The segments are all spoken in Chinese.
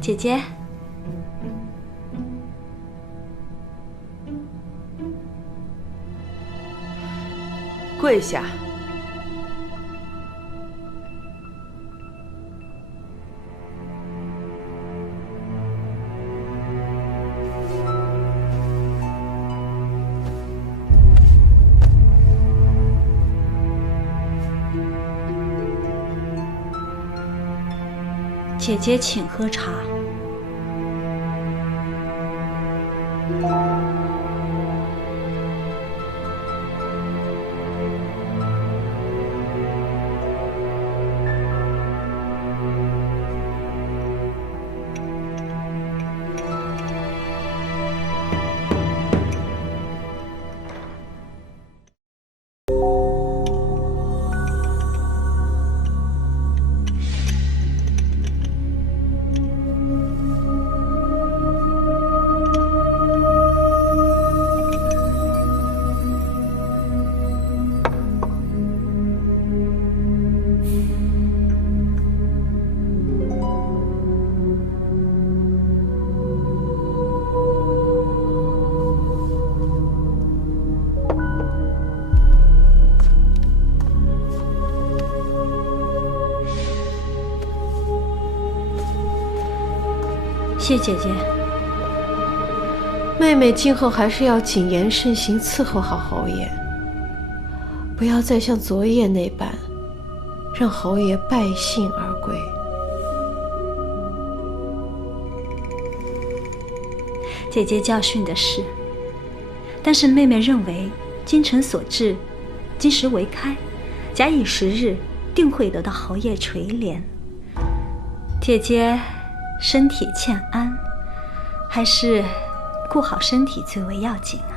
姐姐，跪下。姐姐请喝茶。谢姐姐。妹妹今后还是要谨言慎行，伺候好侯爷，不要再像昨夜那般，让侯爷败兴而归。姐姐教训的是，但是妹妹认为精诚所至，金石为开，假以时日，定会得到侯爷垂怜。姐姐身体欠安，还是顾好身体最为要紧啊。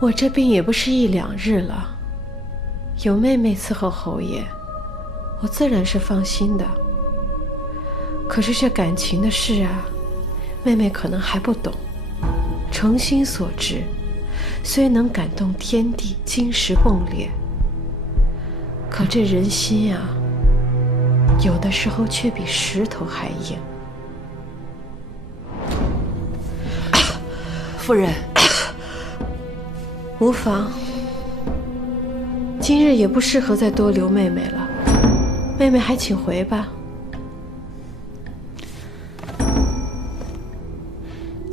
我这病也不是一两日了，有妹妹伺候侯爷，我自然是放心的。可是这感情的事啊，妹妹可能还不懂。诚心所至，虽能感动天地，金石崩裂，可这人心啊，有的时候却比石头还硬。夫人，无妨，今日也不适合再多留妹妹了，妹妹还请回吧。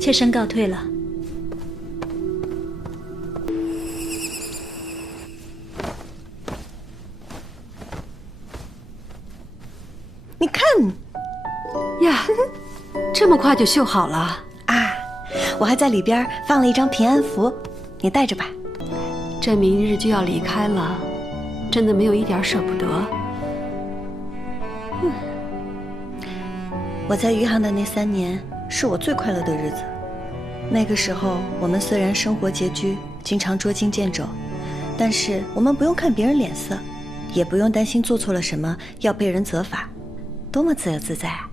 妾身告退了。你看呀，这么快就绣好了啊！我还在里边放了一张平安符，你带着吧。这明日就要离开了，真的没有一点舍不得。我在余杭的那3年是我最快乐的日子。那个时候，我们虽然生活拮据，经常捉襟见肘，但是我们不用看别人脸色，也不用担心做错了什么要被人责罚，多么自由自在啊！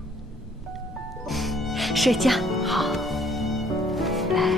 睡觉。好，来。